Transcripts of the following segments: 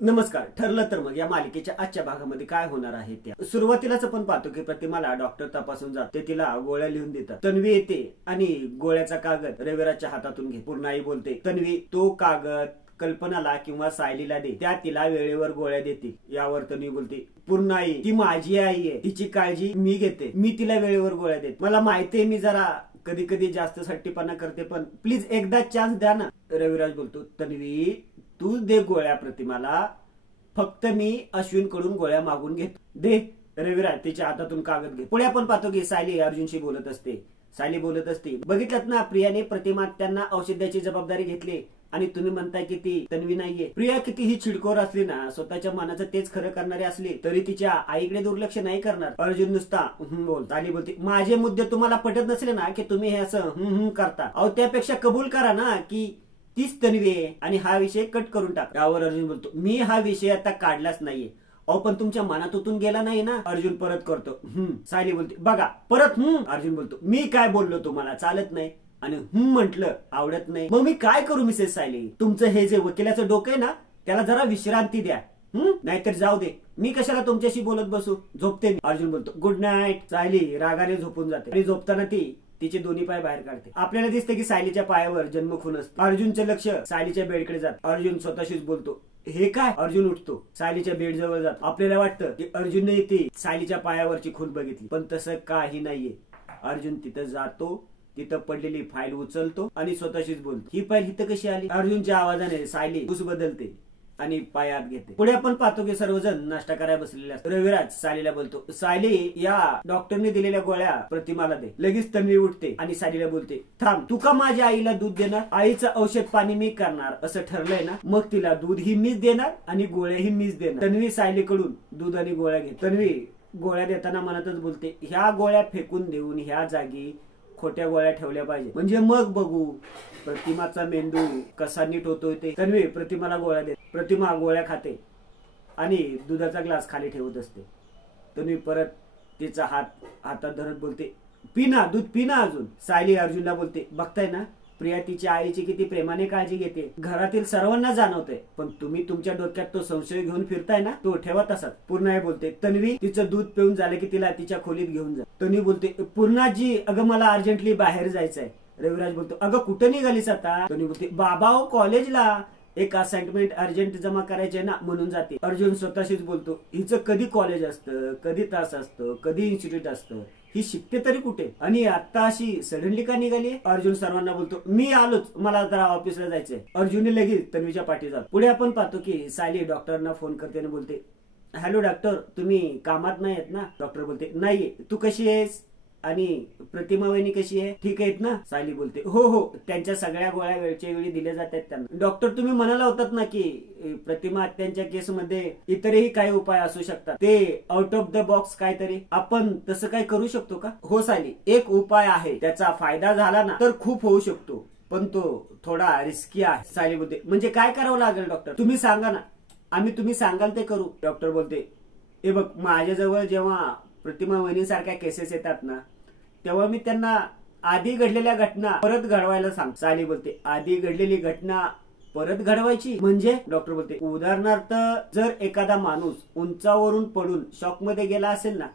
नमस्कार. ठरलं तर मग या मालिकेच्या आजच्या भागामध्ये काय होणार आहे त्या सुरुवातीलाच आपण पाहतो की प्रतिमाला डॉक्टर तपासून जाते, तिला गोळ्या लिहून देतात. तन्वी येते आणि गोळ्याचा कागद रविराजच्या हातातून घे. पूर्णाई बोलते, तन्वी तो कागद कल्पनाला किंवा सायलीला दे, त्या तिला वेळेवर गोळ्या देते. यावर तन्वी बोलते, पूर्णाई ती माझी आई आहे, तिची काळजी मी घेते, मी तिला वेळेवर गोळ्या देते. मला माहितीये मी जरा कधी कधी जास्त सट्टीपणा करते, पण प्लीज एकदा चान्स द्या ना. रविराज बोलतो, तन्वी तू दे गोळ्या प्रतिमाला, फक्त मी अश्विन कडून गोळ्या मागून घेतो. दे. रविराज तिच्या हातातून कागद घे. पुढे आपण पाहतो की सायली अर्जुनशी बोलत असते. सायली बोलत असते, बघितलं ना प्रियाने प्रतिमा त्यांना औषधाची जबाबदारी घेतली आणि तुम्ही म्हणताय की ती तन्वी नाहीये. प्रिया कितीही चिडकोर असली ना, स्वतःच्या मनाचं तेच खरं करणारी असली तरी तिच्या आईकडे दुर्लक्ष नाही करणार. अर्जुन नुसता बोल. सायली बोलते, माझे मुद्दे तुम्हाला पटत नसले ना की तुम्ही हे असं करता. अहो त्यापेक्षा कबूल करा ना की तीच तन्वी आहे आणि हा विषय कट करून टाक. यावर अर्जुन बोलतो, मी हा विषय आता काढलाच नाहीये. अहो पण तुमच्या मनातून गेला नाही ना. अर्जुन परत करतो सायली बोलते, बघा परत अर्जुन बोलतो, मी काय बोललो तुम्हाला चालत नाही आणि म्हटलं आवडत नाही, मग मी काय करू मिसेस सायली? तुमचं हे जे वकिलाचं डोकं आहे ना त्याला जरा विश्रांती द्या, नाहीतर जाऊ दे, मी कशाला तुमच्याशी बोलत बसू, झोपते मी. अर्जुन बोलतो, गुड नाईट. सायली रागाने झोपून जाते आणि झोपताना ती तिचे दोन्ही पाय बाहेर काढते. आपल्याला दिसते की सायलीच्या पायावर जन्मखून असते. अर्जुनचं लक्ष सायलीच्या बेडकडे जात. अर्जुन स्वतःशीच बोलतो, हे काय? अर्जुन उठतो, सायलीच्या बेड जवळ जातो. आपल्याला वाटतं की अर्जुनने ती सायलीच्या पायावरची खून बघितली, पण तसं काही नाहीये. अर्जुन तिथं जातो, तिथं पडलेली फाईल उचलतो आणि स्वतःशीच बोलतो, ही फाईल इथं कशी आली? अर्जुनच्या आवाजाने सायली हुस बदलते आणि पायात घेते. पुढे आपण पाहतो की सर्वजण नाश्ता करायला बसलेले असतात. रविराज सायलीला बोलतो, सायली या डॉक्टरने दिलेल्या गोळ्या प्रतिमाला दे. लगेच तन्वी उठते आणि सायलीला बोलते, थांब, तू का माझ्या आईला दूध देणार? आईचं औषध पाणी मी करणार असं ठरलंय ना, मग तिला दूध ही मीच देणार आणि गोळ्याही मीच देणार. तन्वी सायलीकडून दूध आणि गोळ्या घेते. तन्वी गोळ्या देताना मनातच बोलते, ह्या गोळ्या फेकून देऊन ह्या जागी खोट्या गोळ्या ठेवल्या पाहिजे, म्हणजे मग बघू प्रतिमाचा मेंदू कसा नीट होतोय ते. तन्वी प्रतिमाला गोळ्या देते. प्रतिमा गोळ्या खाते आणि दुधाचा ग्लास खाली ठेवत असते. तन्वी परत तिचा हातात धरत बोलते, पिना दूध पिना अजून. सायली अर्जुनला बोलते, बघताय ना प्रिया तिच्या आईची किती प्रेमाने काळजी घेते, घरातील सर्वांना जाणवतंय, पण तुम्ही तुमच्या डोक्यात तो संशय घेऊन फिरताय ना, तो ठेवा तसाच. पूर्णा बोलते, तन्वी तिचं दूध पिऊन झालं की तिला तिच्या खोलीत घेऊन जा. तन्वी बोलते, पूर्णाजी अगं मला अर्जंटली बाहेर जायचंय. रविराज बोलतो, अगं कुठं निघालीस आता? तन्वी बोलते, बाबा कॉलेजला एक असाइनमेंट अर्जंट जमा करायचे ना म्हणून जाते. अर्जुन स्वतःशीच बोलतो, हिचं कधी कॉलेज असतं, कधी तास असतं, कधी इन्स्टिट्यूट असतं, ही शिकते तरी कुठे आणि आता अशी सडनली का निघाली? अर्जुन सर्वांना बोलतो, मी आलोच, मला जरा ऑफिसला जायचंय. अर्जुनने लगेच तन्वीच्या पाठी जातो. पुढे आपण पाहतो की सायली डॉक्टरांना फोन करते आणि बोलते, हॅलो डॉक्टर, तुम्ही कामात नाही आहेत ना? डॉक्टर बोलते, नाहीये. तू कशी आहेस आणि प्रतिमा वहिनी कशी आहे? ठीक आहेत ना? सायली बोलते, हो हो, त्यांच्या सगळ्या गोळ्या वेळच्या वेळी दिल्या जातात त्यांना. डॉक्टर तुम्ही म्हणाला होतात ना की प्रतिमा हत्यांच्या केसमध्ये इतरही काही उपाय असू शकतात, ते आउट ऑफ द बॉक्स काहीतरी, आपण तसं काय करू शकतो का? हो सायली, एक उपाय आहे, त्याचा फायदा झाला ना तर खूप होऊ शकतो, पण तो थोडा रिस्की आहे. सायली बोलते, म्हणजे काय करावं लागेल डॉक्टर? तुम्ही सांगा ना, आम्ही तुम्ही सांगाल ते करू. डॉक्टर बोलते, हे बघ, माझ्याजवळ जेव्हा प्रतिमा वहिनीसारख्या केसेस येतात ना, तेव्हा मी त्यांना आधी घडलेल्या घटना परत घडवायला सांग. सायली बोलते, आधी घडलेली घटना परत घडवायची म्हणजे? डॉक्टर बोलते, उदाहरणार्थ जर एखादा माणूस उंचावरून पडून शॉक मध्ये गेला असेल ना,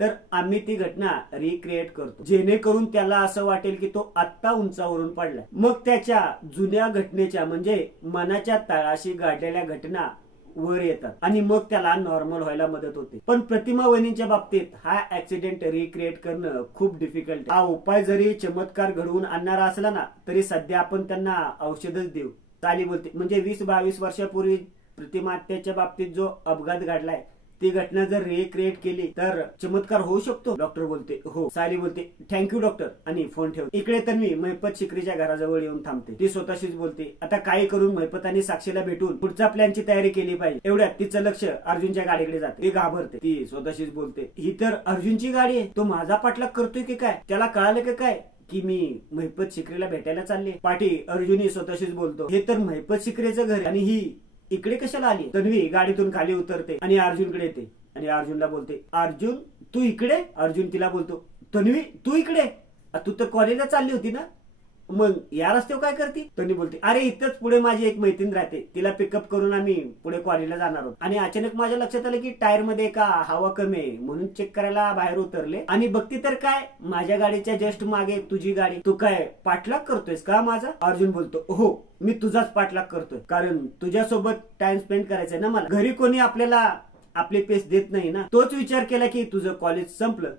तर आम्ही ती घटना रिक्रिएट करतो, जेणेकरून त्याला असं वाटेल की तो आत्ता उंचावरून पडलाय. मग त्याच्या जुन्या घटनेच्या म्हणजे मनाच्या तळाशी गाडलेल्या घटना वर येतात आणि मग त्याला नॉर्मल व्हायला मदत होते. पण प्रतिमा वहिनींच्या बाबतीत हा ऍक्सिडेंट रिक्रिएट करणं खूप डिफिकल्ट. हा उपाय जरी चमत्कार घडवून आणणारा असला ना, तरी सध्या आपण त्यांना औषधच देऊ. सायली बोलते, म्हणजे 20-22 वर्षापूर्वी प्रतिमा हत्याच्या बाबतीत जो अपघात घडलाय ती घटना जर रिक्रिएट केली तर चमत्कार होऊ शकतो? डॉक्टर बोलते, हो. सायली बोलते, थँक्यू डॉक्टर, आणि फोन ठेव. इकडे तन्वी महिपत शिकरीच्या घराजवळ येऊन थांबते. ती स्वतःशीच बोलते, आता काही करून महिपत आणि साक्षीला भेटून पुढच्या प्लॅनची तयारी केली पाहिजे. एवढ्यात तिचं लक्ष अर्जुनच्या गाडीकडे जाते. ती घाबरते. ती स्वतःशीच बोलते, ही तर अर्जुनची गाडी आहे, तो माझा पाठलाग करतोय की काय? त्याला कळालं की काय की मी महिपत शिकरीला भेटायला चालले? पाठी अर्जुनी स्वतःशीच बोलतो, हे तर महिपत शिकरीचं घर आहे आणि ही इकडे कशाला आली? तन्वी गाडीतून खाली उतरते आणि अर्जुनकडे येते आणि अर्जुनला बोलते, अर्जुन तू इकडे? अर्जुन तिला बोलतो, तन्वी तू इकडे? तू तर कॉलेजला चालली होती ना? मग या रस्त्यावर काय करते? तन्वी बोलते, अरे इथंच पुढे माझी एक मैत्रीण राहते, तिला पिकअप करून आम्ही पुढे कॉलेजला जाणार आहोत. आणि अचानक माझ्या लक्षात आलं की टायर मध्ये का हवा कमी आहे, म्हणून चेक करायला बाहेर उतरले आणि बघते तर काय, माझ्या गाडीच्या जस्ट मागे तुझी गाडी. तू काय पाठलाग करतोयस का माझा? अर्जुन बोलतो, हो मी तुझाच पाठलाग करतोय, कारण तुझ्यासोबत टाइम स्पेंड करायचंय ना मला. घरी कोणी आपल्याला आपले पेस देत नाही ना. तोच विचार केला की तुझं कॉलेज संपलं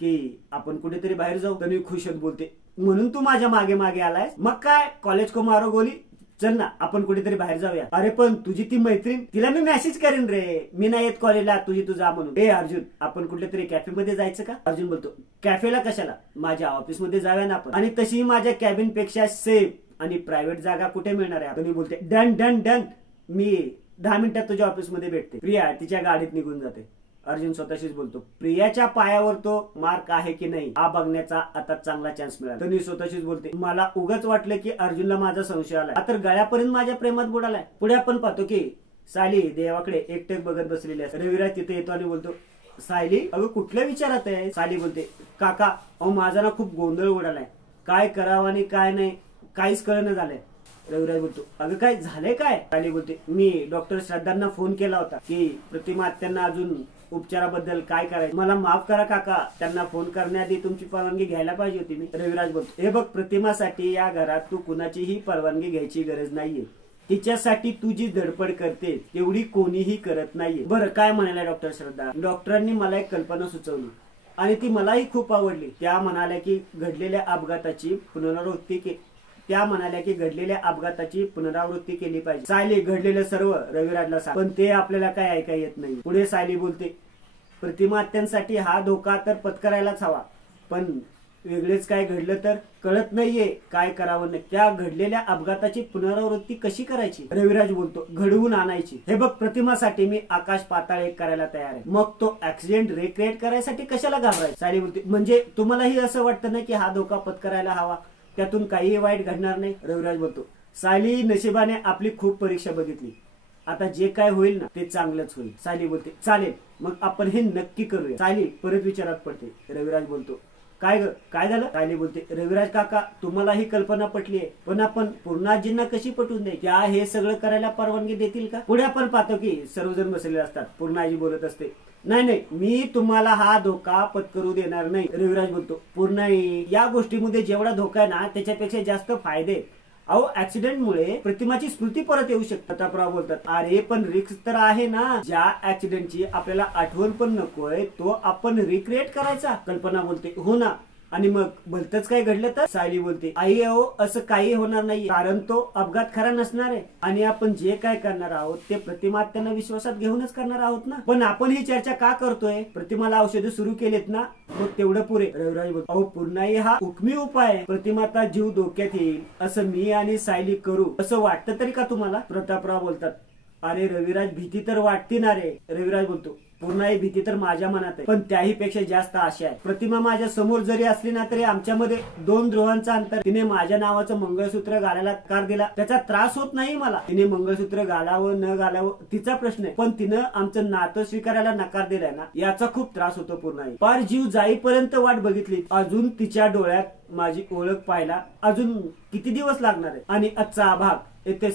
की आपण कुठेतरी बाहेर जाऊ. तन्वी खुश होत बोलते, म्हणून तू माझ्या मागे मागे आलायस? मग काय, कॉलेज को मारो गोली, चल ना आपण कुठेतरी बाहेर जाऊया. अरे पण तुझी ती मैत्रीण, तिला मी मेसेज करेन रे, मी नाही येत कॉलेजला, तुझी तू जा म्हणून. ए अर्जुन, आपण कुठेतरी कॅफे मध्ये जायचं का? अर्जुन बोलतो, कॅफेला कशाला, माझ्या ऑफिस मध्ये जाऊया ना आपण, आणि तशी माझ्या कॅबिन पेक्षा सेफ आणि प्रायव्हेट जागा कुठे मिळणार आहे? तन्वी बोलते, डन डन डन, मी 10 मिनिटात तुझ्या ऑफिस मध्ये भेटते. प्रिया तिच्या गाडीत निघून जाते. अर्जुन स्वतःशीच बोलतो, प्रियाच्या पायावर तो मार्क आहे की नाही हा बघण्याचा आता चांगला चान्स मिळाला. तन्वी स्वतःशीच बोलते, मला उगाच वाटलं की अर्जुनला माझा संशय आलाय, आता गळ्यापर्यंत माझ्या प्रेमात बुडालाय. पुढे आपण पाहतो की सायली देवाकडे एकटक बघत बसलेली असते. रविराज तिथे येतो आणि बोलतो, सायली अगं कुठल्या विचारात आहे? सायली बोलते, काका अहो माझा ना खूप गोंधळ उडालाय, काय करावं आणि काय नाही काहीच कळणं झालंय. रविराज बोलतो, अगं काय झालंय काय? सायली बोलते, मी डॉक्टर श्रद्धांना फोन केला होता की प्रतिमा त्यांना अजून उपचाराबद्दल काय करायचं, मला माफ करा काका, त्यांना फोन करण्याआधी तुमची परवानगी घ्यायला पाहिजे होती मी. रविराज बोलतो, हे बघ प्रतिमासाठी या घरात तू कुणाचीही परवानगी घ्यायची गरज नाहीये, तिच्यासाठी तू जी धडपड करते तेवढी कोणीही करत नाहीये. बरं काय म्हणाल्या डॉक्टर श्रद्धा? डॉक्टरांनी मला एक कल्पना सुचवली आणि ती मलाही खूप आवडली. त्या म्हणाल्या की घडलेल्या अपघाताची पुनरावृत्ती केली पाहिजे. सायली घडलेलं सर्व रविराजला सांग, पण ते आपल्याला काय ऐका येत नाही. पुढे सायली बोलते, प्रतिमा त्यांसाठी हा धोका तर पत्करायलाच हवा, पण वेगळेच काय घडलं तर कळत नाहीये काय करावं. त्या घडलेल्या अपघाताची पुनरावृत्ती कशी करायची? रविराज बोलतो, घडवून आणायची. हे बघ प्रतिमासाठी मी आकाश पाताळ एक करायला तयार आहे, मग तो ऍक्सिडेंट रिक्रिएट करायसाठी कशाला घाबरायचं? सायली बोलते, म्हणजे तुम्हालाही असं वाटतं ना की हा धोका पत्करायला हवा, त्यातून काहीही वाईट घडणार नाही? रविराज बोलतो, सायली नशिबाने आपली खूप परीक्षा बघितली, आता जे काय होईल ना ते चांगलंच होईल. सायली बोलते, चालेल मग आपण हे नक्की करूया. सायली परत विचारात पडते. रविराज बोलतो, काय ग काय झालं? सायली बोलते, रविराज काका तुम्हाला ही कल्पना पटली आहे, पण आपण पूर्णाजींना कशी पटवून द्यायची? त्या हे सगळं करायला परवानगी देतील का? पुढे आपण पाहतो की सर्वजण बसलेले असतात. पूर्णाजी बोलत असते, नाही मी तुम्हाला हा धोका पत्करू देणार नाही. रविराज बोलतो, पूर्णाई या गोष्टीमध्ये जेवढा धोका आहे ना त्याच्यापेक्षा जास्त फायदे. अहो ऍक्सिडेंटमुळे प्रतिमाची स्मृती परत येऊ शकते. प्रतापराव बोलतात, अरे पण रिस्क तर आहे ना, ज्या ऍक्सिडेंटची आपल्याला आठवण पण नकोय तो आपण रिक्रिएट करायचा. कल्पना बोलते, हो ना, आणि मग भलतच काय घडलं तर? सायली बोलते, आई अहो असं काही होणार नाही, कारण तो अपघात खरा नसणार आहे आणि आपण जे काय करणार आहोत ते प्रतिमा त्यांना विश्वासात घेऊनच करणार आहोत ना. पण आपण ही चर्चा का करतोय? प्रतिमाला औषधं सुरू केलेत ना, मग तेवढं पुरे. रविराज बोलतो, अहो पूर्णाई हा हुकमी उपाय आहे, प्रतिमाचा जीव धोक्यात येईल असं मी आणि सायली करू असं वाटतं तरी का तुम्हाला? प्रतापराव बोलतात, अरे रविराज भीती तर वाटते ना रे. रविराज बोलतो, पूर्णाई भीती तर माझ्या मनात आहे, पण त्याही पेक्षा जास्त आशा आहे. प्रतिमा माझ्या समोर जरी असली ना तरी आमच्यामध्ये 2 ध्रुवांचा अंतर. तिने माझ्या नावाचं मंगळसूत्र घालायला नकार दिला, त्याचा त्रास होत नाही मला. तिने मंगळसूत्र घालावं न घालावं तिचा प्रश्न आहे, पण तिनं आमचं नातं स्वीकारायला नकार दिलाय ना याचा खूप त्रास होतो. पूर्णाई पार जीव जाईपर्यंत वाट बघितली, अजून तिच्या डोळ्यात माझी ओळख पाहायला अजून किती दिवस लागणार आहे? आणि आजचा भाग येथे